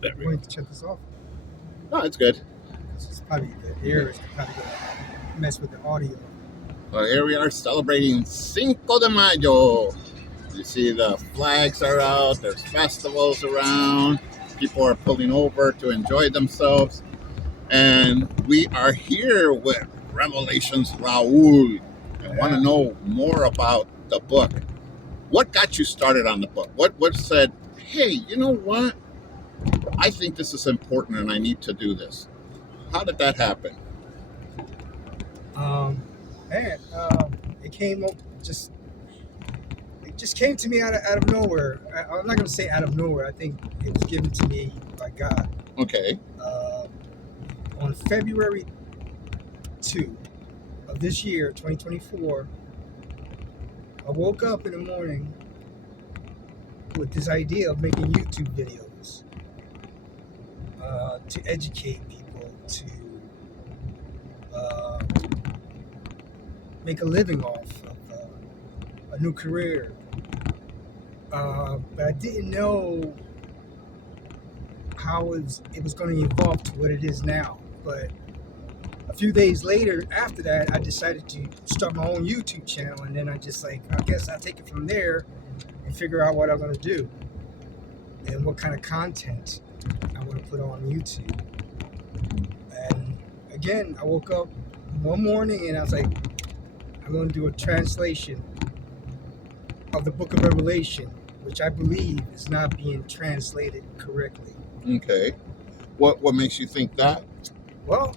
There I'm we go. going to shut this off. No, it's good. It's probably the air is probably going to mess with the audio. Well, here we are celebrating Cinco de Mayo. You see the flags are out. There's festivals around. People are pulling over to enjoy themselves. And we are here with Revelations Raul. I want to Yeah. know more about the book. What got you started on the book? What said, hey, you know what? I think this is important and I need to do this. How did that happen? Um, man, it came up just it just came to me out of nowhere. I'm not going to say out of nowhere. I think it was given to me by God. Okay. Uh, on February 2 of this year, 2024, I woke up in the morning with this idea of making YouTube videos to educate people, to uh, make a living off of a new career. But I didn't know how it was going to evolve to what it is now. But a few days later, after that, I decided to start my own YouTube channel, and then I guess I'll take it from there and figure out what I'm going to do and what kind of content I want to put on YouTube. And again, I woke up one morning and I was like, I'm going to do a translation of the book of Revelation, which I believe is not being translated correctly. Okay. What makes you think that? Well,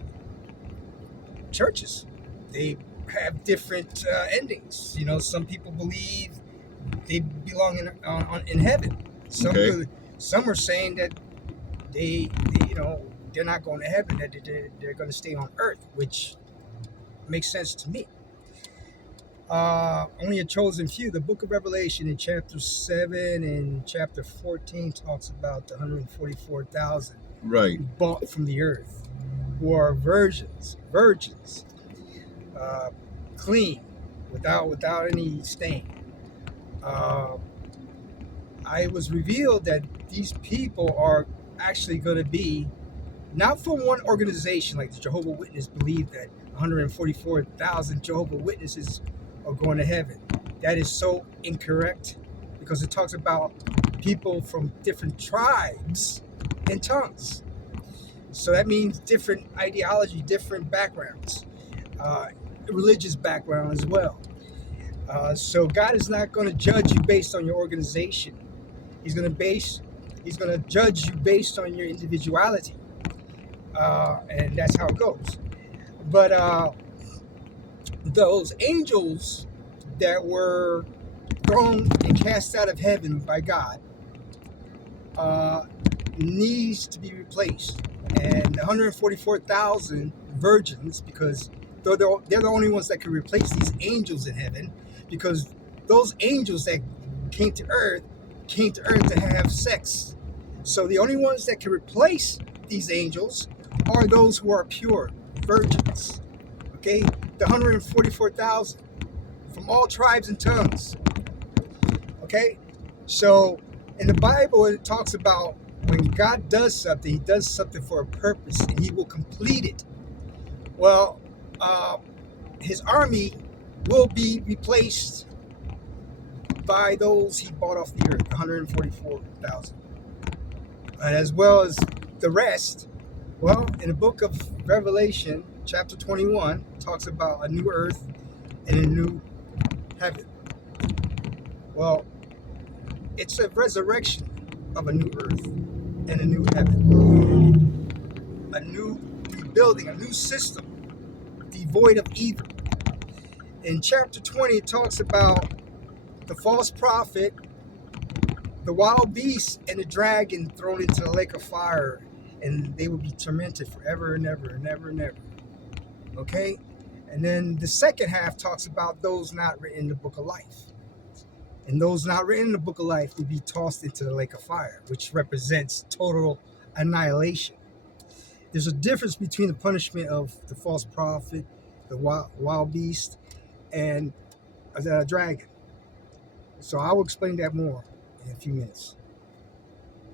churches, they have different endings. You know, some people believe they belong in heaven. Okay. Some are saying that they're not going to heaven, that they're going to stay on earth, which makes sense to me. Only a chosen few. The book of Revelation in chapter 7 and chapter 14 talks about the 144,000 Right. bought from the earth, who are virgins, uh, clean, without any stain. Uh, I was revealed that these people are actually going to be not from one organization like the Jehovah Witness believe that 144,000 Jehovah Witnesses are going to heaven. That is so incorrect because it talks about people from different tribes and tongues. So that means different ideology, different backgrounds, uh, religious background as well. So God is not going to judge you based on your organization. He's going to judge you based on your individuality, and that's how it goes. But those angels that were thrown and cast out of heaven by God uh, needs to be replaced, and 144,000 virgins, because they're the only ones that can replace these angels in heaven, because those angels that came to earth to have sex. So the only ones that can replace these angels are those who are pure virgins. Okay, the 144,000 from all tribes and tongues. Okay, so in the Bible it talks about when God does something, He does something for a purpose, and He will complete it. Well, uh, His army will be replaced by those He bought off the earth, 144,000, and as well as the rest. Well, in the book of Revelation, chapter 21, talks about a new earth and a new heaven. Well, it's a resurrection of a new earth and a new heaven, a new rebuilding, a new system devoid of evil. In chapter 20, it talks about the false prophet, the wild beast, and the dragon thrown into the lake of fire, and they will be tormented forever and ever and ever and ever. Okay? And then the second half talks about those not written in the book of life. And those not written in the book of life will be tossed into the lake of fire, which represents total annihilation. There's a difference between the punishment of the false prophet, the wild beast, and the dragon. So I will explain that more in a few minutes.